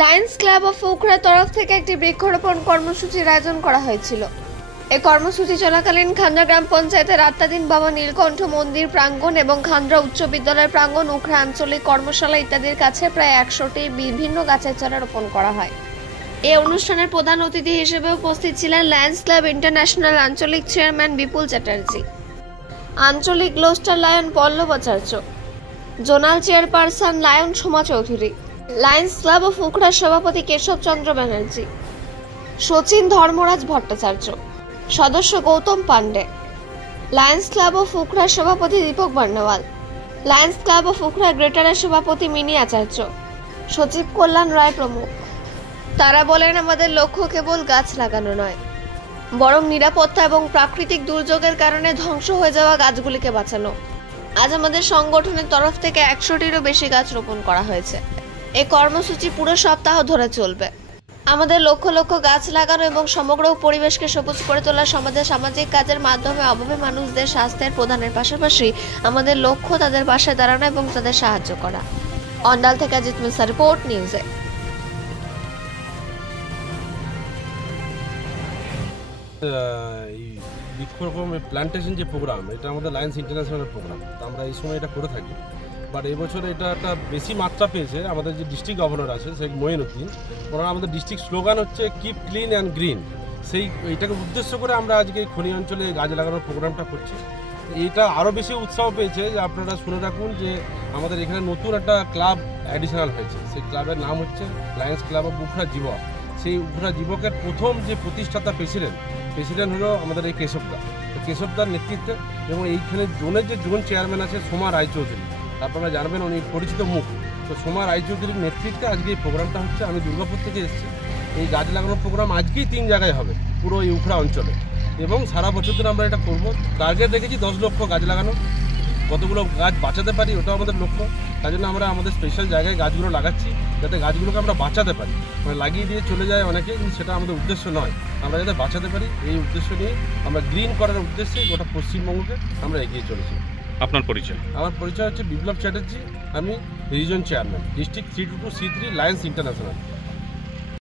Lions club of উখড়ার তরফ থেকে একটি বৃক্ষরোপণ কর্মসূচির আয়োজন করা হয়েছিল। এই কর্মসূচি চলাকালীন খান্ডা গ্রাম পঞ্চায়েতের আত্মাধীন বাবা নীলকণ্ঠ মন্দির প্রাঙ্গণ এবং খান্ডা উচ্চ বিদ্যালয় প্রাঙ্গণ, উখড়া আঞ্চলিক কর্মশালা ইত্যাদির কাছে প্রায় 100টি বিভিন্ন গাছের চারা রোপণ করা হয়। এই অনুষ্ঠানের প্রধান অতিথি হিসেবে উপস্থিত ছিলেন লায়ন্স ক্লাব ইন্টারন্যাশনাল আঞ্চলিক চেয়ারম্যান বিপুল চ্যাটার্জি, আঞ্চলিক গ্লোস্টার lion Pallab Acharya, zonal chairperson lion Soma Chowdhury, lions club of উখড়ার সভাপতি কেশব চন্দ্র ব্যানার্জি, সচিন ধর্মরাজ ভট্টাচার্য, সদস্য Gautam Pandey, lions club of উখড়ার সভাপতি Dipak Barnwal, lions club of Ukhra গ্রেটারের সভাপতি মিনি আচার্য, সচিব কল্যাণ রায় প্রমুখ। তারা বলেন, আমাদের লক্ষ্য কেবল গাছ লাগানো নয়, বরং নিরাপত্তা এবং প্রাকৃতিক দুর্যোগের কারণে ধ্বংস হয়ে যাওয়া গাছগুলিকে বাঁচানো। আজ আমাদের সংগঠনের তরফ থেকে 100টিরও বেশি গাছ রোপণ করা হয়েছে। এই কর্মসূচি পুরো সপ্তাহ ধরে চলবে। আমাদের লক্ষ লক্ষ গাছ লাগানো এবং সমগ্র পরিবেশকে সবুজ করে তোলা সমাজে সামাজিক কাজের মাধ্যমে অভাবী মানুষদের স্বাস্থ্যের প্রদানের পাশাপাশি আমাদের লক্ষ্য তাদের পাশে দাঁড়ানো এবং তাদের সাহায্য করা। অন্ডাল থেকে অজিত মিশ্রা, রিপোর্ট নিউজে। এই বৃক্ষরোপণ প্ল্যান্টেশন যে প্রোগ্রাম, এটা আমাদের লায়ন্স ইন্টারন্যাশনাল প্রোগ্রাম, আমরা এই সময় এটা করে থাকি। বাট এই বছর এটা একটা বেশি মাত্রা পেয়েছে। আমাদের যে ডিস্ট্রিক্ট গভর্নর আছে শেখ মঈনুদ্দিন, ওনারা আমাদের ডিস্ট্রিক্ট স্লোগান হচ্ছে কিপ ক্লিন অ্যান্ড গ্রিন। এইটাকে উদ্দেশ্য করে আমরা আজকে এই খনি অঞ্চলে গাছ লাগানোর প্রোগ্রামটা করছি। এটা আরও বেশি উৎসাহ পেয়েছে যে আপনারা শুনে রাখুন যে আমাদের এখানে নতুন একটা ক্লাব অ্যাডিশনাল হয়েছে। সেই ক্লাবের নাম হচ্ছে লায়ন্স ক্লাব অফ উখড়া যুবক। সেই উখড়া যুবকের প্রথম যে প্রতিষ্ঠাতা প্রেসিডেন্ট হলো আমাদের এই কেশবদার নেতৃত্বে, এবং এইখানে জোনের যে জোন চেয়ারম্যান আছে সোমা রায়চৌধুরী, আপনারা জানবেন উনি পরিচিত মুখ। তো সোমা রায়চৌধুরীর নেতৃত্বে আজকে এই প্রোগ্রামটা হচ্ছে। আমি দুর্গাপুর থেকে এসেছি। এই গাছ লাগানোর প্রোগ্রাম আজকেই 3 জায়গায় হবে পুরো এই উখড়া অঞ্চলে, এবং সারা বছর ধরে আমরা এটা করব। টার্গেট রেখেছি 10 লক্ষ গাছ লাগানো। কতগুলো গাছ বাঁচাতে পারি ওটাও আমাদের লক্ষ্য। তার জন্য আমরা আমাদের স্পেশাল জায়গায় গাছগুলো লাগাচ্ছি, যাতে গাছগুলোকে আমরা বাঁচাতে পারি। মানে লাগিয়ে দিয়ে চলে যায় অনেকে, কিন্তু সেটা আমাদের উদ্দেশ্য নয়। আমরা যাতে বাঁচাতে পারি এই উদ্দেশ্য নিয়ে আমরা গ্রিন করার উদ্দেশ্যে গোটা পশ্চিমবঙ্গকে আমরা এগিয়ে চলেছি। আপনার পরিচয়? আমার পরিচয় হচ্ছে বিপ্লব চ্যাটার্জি। আমি reason chairman, district 322C3 Lions international.